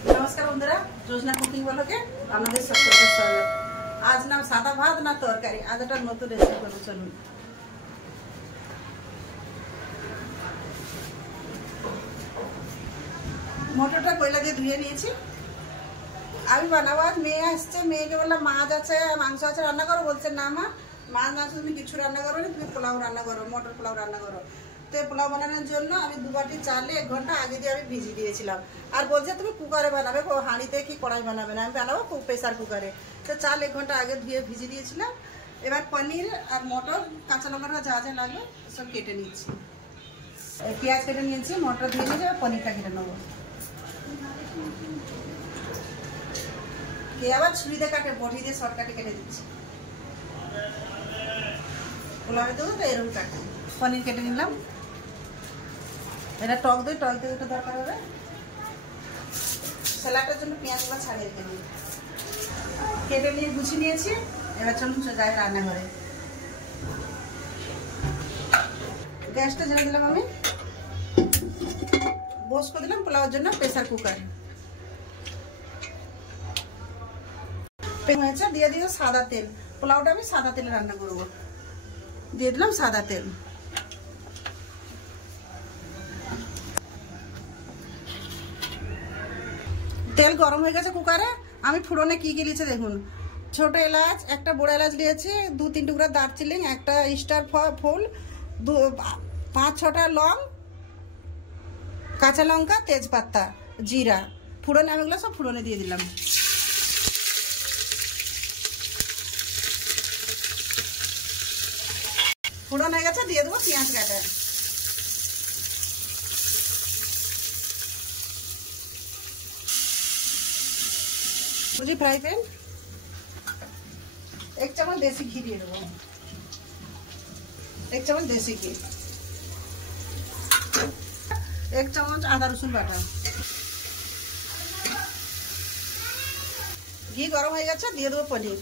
नमस्कार बंधुरा जोजना कुकिंग ब्लगे आपनादेर सकलके स्वागत। आज ना सादा भात ना तरकारी, आज एक नतून रेसिपि करब। चलुन मटरटा कोयला दिए धुए निয়েছি। আমি বানাবো। আজ মেয়ে আসছে, মেয়েকে বললাম মাছ আছে মাংস আছে রান্না করো, বলছে না মা মাছ মাংস তুমি কিছু রান্না করো না, তুমি পোলাও রান্না করো, মটর পোলাও রান্না করো। তো পোলাও বানানোর জন্য আমি 2 বাটি চালে 1 ঘন্টা আগে দিয়ে আমি ভিজিয়ে দিয়েছিলাম। আর বলছে তুমি কুকারে বানাবে, হাঁড়িতে কি কড়াই বানাবে না, আমি বানাবো প্রেসার কুকারে। তো চাল 1 ঘন্টা আগে ধুয়ে ভিজিয়ে দিয়েছিলাম। এবার পনির আর মটর কাঁচা লঙ্কা যা যা লাগবে সব কেটে নিচ্ছি। পেঁয়াজ কেটে নিয়েছি, মটর ধুয়ে নিয়েছি, আর পনিরটা কেটে নেবো। কে আবার ছুরিতে কাটে, বটি দিয়ে শর্টকাটে কেটে দিচ্ছি। পোলাওয়ে দেবো তো এরকম কাটে। পনির কেটে নিলাম। এটা টক দই একটু দরকার হবে। স্যালাডের জন্য পেঁয়াজগুলো ছাড়িয়ে রেখে দিই। কেটে নিয়ে গুছিয়ে নিয়েছি। এবার চলুন যাই রান্নাঘরে। গ্যাসটা জ্বালিয়ে দিলাম, আমি বস করে দিলাম পোলাওর জন্য প্রেসার কুকার। হয়েছে, দিয়ে দিও সাদা তেল। পোলাওটা আমি সাদা তেলে রান্না করবো। দিয়ে দিলাম সাদা তেল। তেল গরম হয়ে গেছে কুকারে। আমি ফোড়নে কি কি দিয়েছি দেখুন। ছোট এলাচ, একটা বড় এলাচ দিয়েছি, 2-3 টুকরা দারচিনি, একটা স্টার ফুল, 5-6টা লং, কাঁচা লঙ্কা, তেজপাতা, জিরা। ফোড়নে আমি এগুলো সব ফোড়নে দিয়ে দিলাম। ফোড়ন হয়ে গেছে, দিয়ে দেবো পেঁয়াজ কাটা। मुझे फ्राई पैन 1 चम्मच देसी घी দিয়ে দেবো। 1 चम्मच देसी घी, 1 चम्मच আদা রসুন বাটা। ঘি গরম হয়ে গেছে, দিয়ে দেবো পনির।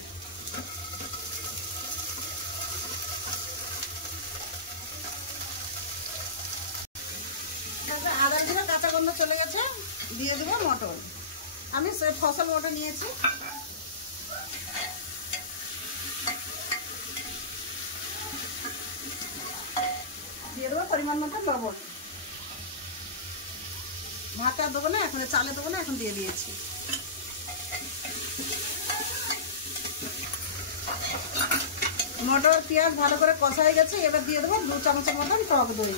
আদা জিরা কাঁচা গন্ধ চলে গেছে, দিয়ে দেবো মটর। আমি ফসল মটর নিয়েছি। দিয়ে দেবো পরিমাণ মতো লবণ। ভাতে আর দেবো না, এখন চালে দেবো না, এখন দিয়ে দিয়েছি। মটর পেঁয়াজ ভালো করে কষা হয়ে গেছে। এবার দিয়ে দেবো 2 চামচের মতন টক দই।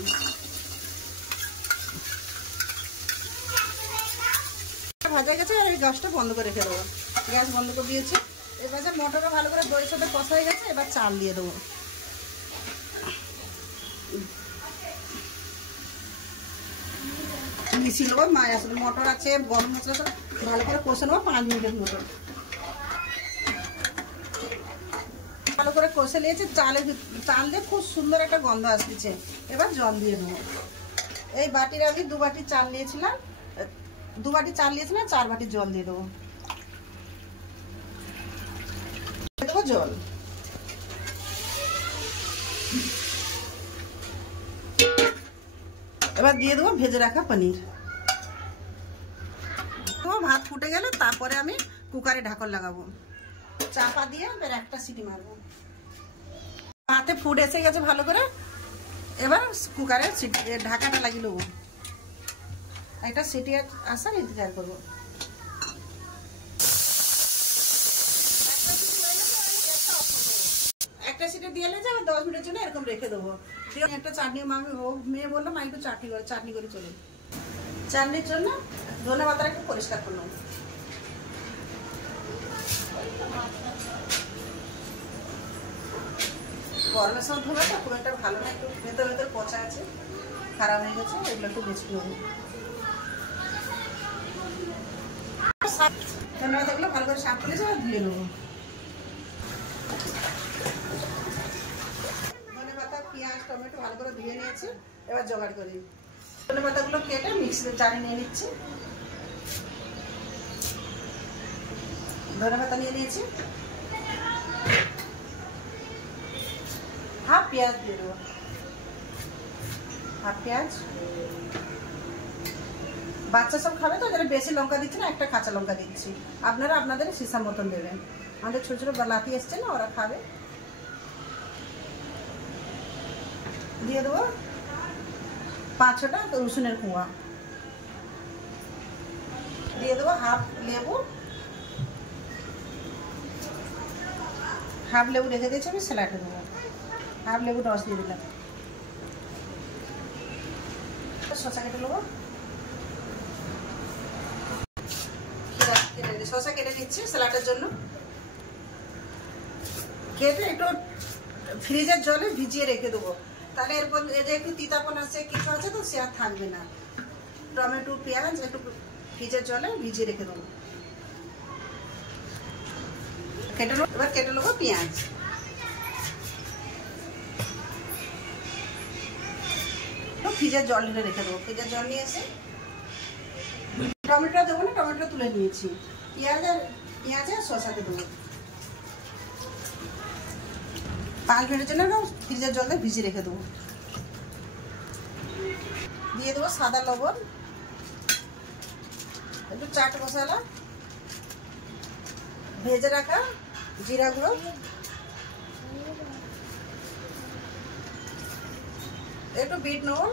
ভাজা গেছে, আর আমি গ্যাসটা বন্ধ করে রেখে দেবো। গ্যাস বন্ধ করে দিয়েছি। এবার যে মটরটা ভালো করে দইয়ের সাথে কষা হয়ে গেছে, এবার চাল দিয়ে দেবো। মিশিয়ে নেবো। আসলে মটর আছে, গরম মশলা সব ভালো করে কষে নেবো 5 মিনিটের মতন। ভালো করে কষে নিয়েছি। চাল দিয়ে খুব সুন্দর একটা গন্ধ আসছে। এবার জল দিয়ে দেবো। এই বাটির আমি 2 বাটি চাল নিয়েছিলাম, 2 বাটি চাল নিয়েছিলাম, 4 বাটি জল দিয়ে দেবো। দেবো জল। এবার দিয়ে দেবো ভেজে রাখা পনির। তো ভাত ফুটে গেলে তারপরে আমি কুকারে ঢাকন লাগাবো। চাপা দিয়ে এবার একটা সিটি মারবো। ভাতে ফুট এসে গেছে ভালো করে। এবার কুকারে ঢাকাটা লাগিয়ে নেবো। একটা সিটি আসার ইন্তজার করবো। একটা সিটি দিয়ে নিয়ে যাবে, 10 মিনিটের জন্য এরকম রেখে দেবো। একটা চাটনি মেয়ে বললাম একটু চাটনি করে চলুন। চাটনির জন্য ধনে পাতাটা একটু পরিষ্কার করে নেবো। গরমের সময় ধোলাটা খুব একটা ভালো না, একটু ভেতর পচা আছে, খারাপ হয়ে গেছে, এগুলো একটু বেশি নেবো। ধনে পাতাগুলো ভালো করে সাফ করে ধুয়ে নেবো। ধনে পাতা, পেঁয়াজ, টমেটো ভালো করে ধুয়ে নিয়েছি। এবার জোগাড় করি। ধনে পাতাগুলো কেটে মিক্সিতে জারে নিয়ে নিচ্ছি। ধনে পাতা নিয়ে নিয়েছি। হাফ পেঁয়াজ দিয়ে দেবো। হাফ পেঁয়াজ, বাচ্চা সব খাবে তো, যারা বেশি লঙ্কা দিচ্ছি না, একটা কাঁচা লঙ্কা দিচ্ছি। আপনারা আপনাদের হিসাব মতন দেবেন। আমাদের ছোটো ছোটো লাতি এসছে না, ওরা খাবে। দিয়ে দেবো 5-6টা রসুনের কুয়া। দিয়ে দেবো হাফ লেবু রেখে দিয়েছি আমি, স্যালাডে দেবো। হাফ লেবু রস দিয়ে দিলাম। শসা কেটে নেবো, শসা কেটে নিচ্ছি স্যালাডের জন্য। কেটে একটু ফ্রিজের জলে ভিজিয়ে রেখে দেবো, তাহলে এরপর এই যে একটু তিতাপন আছে কিছু আছে তো সে আর থাকবে না। টমেটো পেঁয়াজ একটু ফ্রিজের জলে ভিজিয়ে রেখে দেবো। এবার কেটে নেবো পেঁয়াজ। ফ্রিজের জল ঢেলে রেখে দেবো। ফ্রিজের জল নিয়ে এসে টমেটো দেবো না, টমেটো তুলে নিয়েছি। পেঁয়াজ আর শসাতে দেবো। 5 মিনিটের জন্য ফ্রিজের জলে ভিজিয়ে রেখে দেবো। দিয়ে দেবো সাদা লবণ, একটু চাট মশলা, ভেজে রাখা জিরা গুঁড়ো, একটু বিট নুন,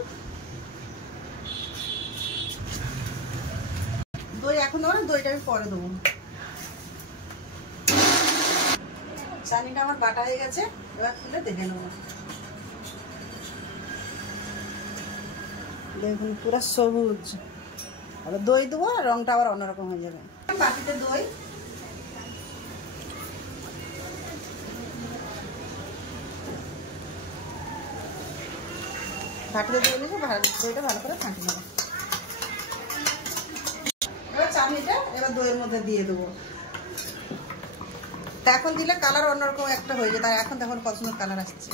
দই এখন দেবো না, দইটা আমি পরে দেবো। চাটনিটা আমার বাটা হয়ে গেছে, এবার খুলে দেখে নেবো। দেখুন পুরো সবুজ। আবার দই দেবো, রংটা আবার অন্যরকম হয়ে যাবে। বাটিতে দই, বাটিতে দই নিয়ে দইটা ভালো করে ফাটিয়ে নেবো। এবার চাটনিটা এবার দইয়ের মধ্যে দিয়ে দেবো। এখন দিলে কালার অন্যরকম একটা হয়ে যায়, তাই এখন দেখুন কত সুন্দর কালার আসছে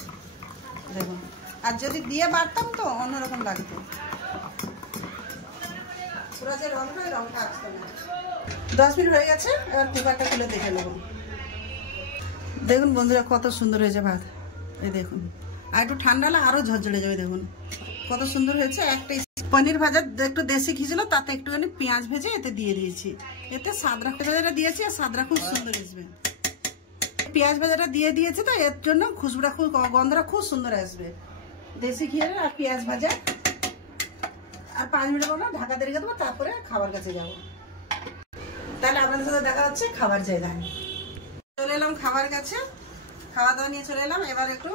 দেখুন। আর যদি দিয়ে বাড়তাম তো অন্যরকম লাগতো, পুরো যে রংটা ওই রংটা আসতো না। 10 মিনিট হয়ে গেছে, এবার কুকারটা খুলে দেখে নেবো। দেখুন বন্ধুরা কত সুন্দর হয়েছে ভাত, এই দেখুন। আর একটু ঠান্ডা হলে আরো ঝরঝরে যাবে। দেখুন কত সুন্দর হয়েছে। একটা পনির ভাজা একটু দেশি ঘি ছিল, তাতে একটুখানি পেঁয়াজ ভেজে এতে দিয়ে দিয়েছি। এতে সাদরা ভাজাটা দিয়েছি, আর সাদরা খুব সুন্দর আসবে। পেঁয়াজ ভাজাটা দিয়ে দিয়েছে তো এর জন্য খুশবুটা খুব, গন্ধটা খুব সুন্দর আসবে। দেশি ঘি আর পেঁয়াজ ভাজা। আর 5 মিনিট পর ঢাকা দিয়ে রেখে দেবো, তারপরে খাবার কাছে যাবো। তাহলে আপনাদের সাথে দেখা হচ্ছে খাবার জায়গায়। চলে এলাম খাবার কাছে, খাওয়া দাওয়া নিয়ে চলে এলাম। এবার একটু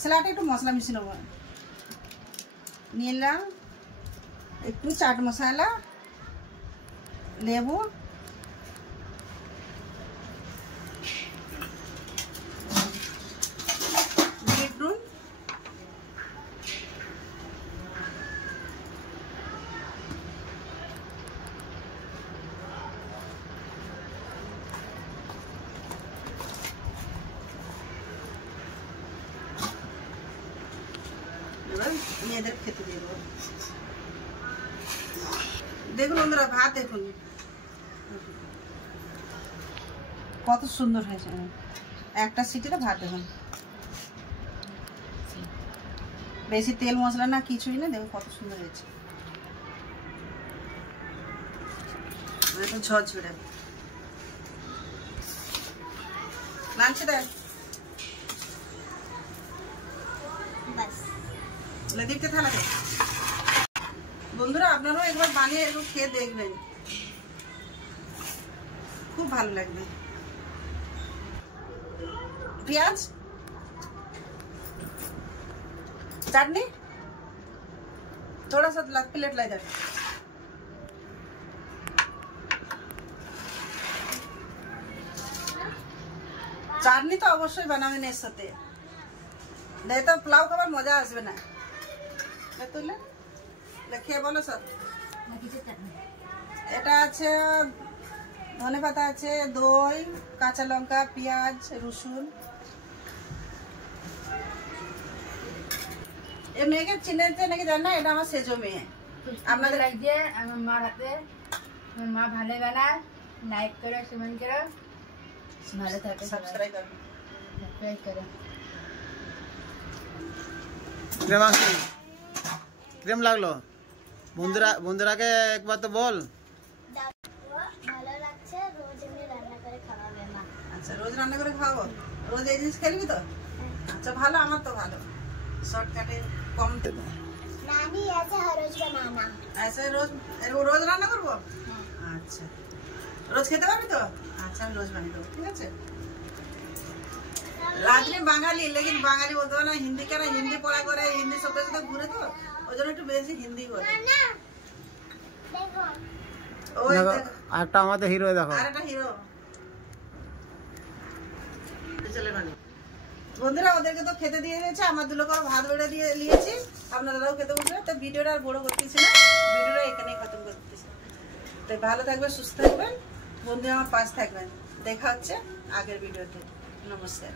স্যালাডে একটু মশলা মিশিয়ে নেবো। নিয়ে এলাম একটু চাট মশলা, লেবু, বিটনুন, এবার মেয়েদের খেতে দিয়ে দেবো। দেখুন বন্ধুরা ভাত দেখুন কত সুন্দর হয়েছে। একটা সিটিতে ভাত দেখুন, বেশি তেল মশলা না কিছুই না। দেখুন কত সুন্দর হয়েছে, একদম ঝরঝরে। লাঞ্চে দেন দেখতে থাকবে। বন্ধুরা আপনারাও একবার বানিয়ে একটু খেয়ে দেখবেন, খুব ভালো লাগবে। পেঁয়াজ চাটনি थोड़ा सा प्लेट लाई दे। চাটনি তো অবশ্যই বানাবেন এর সাথে, नहीं तो পোলাও খাবার মজা আসবে না। তুললে খেয়ে বলো সব। এটা আছে ধনে পাতা আছে, দই, কাঁচা লঙ্কা, পেঁয়াজ, রসুন। এ মেয়েকে চিনতে নাকি জান না, এটা আমার সেজো মেয়ে। আপনাদের লাগছে আমার মার হাতে, আমার মা ভালো বানায়। লাইক করো, কমেন্ট করো, ভালো থাকো, সাবস্ক্রাইব করো। ক্রেম লাগলো। বন্ধুরাকে একবার তো বল। ভালো লাগছে, রোজ এমনি রান্না করে খাওয়াবে মা। আচ্ছা রোজ রান্না করে খাওয়াবো, রোজ এই জিনিস খেলবি তো? আচ্ছা ভালো, আমার তো ভালো, শর্টকাটে কম। नानी ऐसे हर रोज बनाना। ऐसे रोज रोज রান্না করবো? আচ্ছা রোজ খেতে পারবি তো? আচ্ছা আমি রোজ বানিয়ে দেবো, ঠিক আছে? রাজনী বাঙালি, লেকিন বাঙালি বলতে পারে না, হিন্দি কেন, হিন্দি পড়া করে, হিন্দি শব্দের সাথে ঘুরে তো, ওই জন্য একটু বেশি হিন্দি করে। देखो ওই দেখো, দেখো, একটা আমাদের হিরো দেখো। আর একটা হিরো। চলে মানে বন্ধুরা, ওদেরকে তো খেতে দিয়ে দিয়েছে, আমার দুলোকে ভাত বেড়ে দিয়ে নিয়েছি, আপনারাও খেতে বসবে। তো ভিডিওটা আর বড় করতেছি না, ভিডিওটা এখানেই খতম করে দিতেছি। তাই ভালো থাকবেন, সুস্থ থাকবেন, বন্ধু আমার পাশে থাকবেন। দেখা হচ্ছে আগের ভিডিওতে। নমস্কার।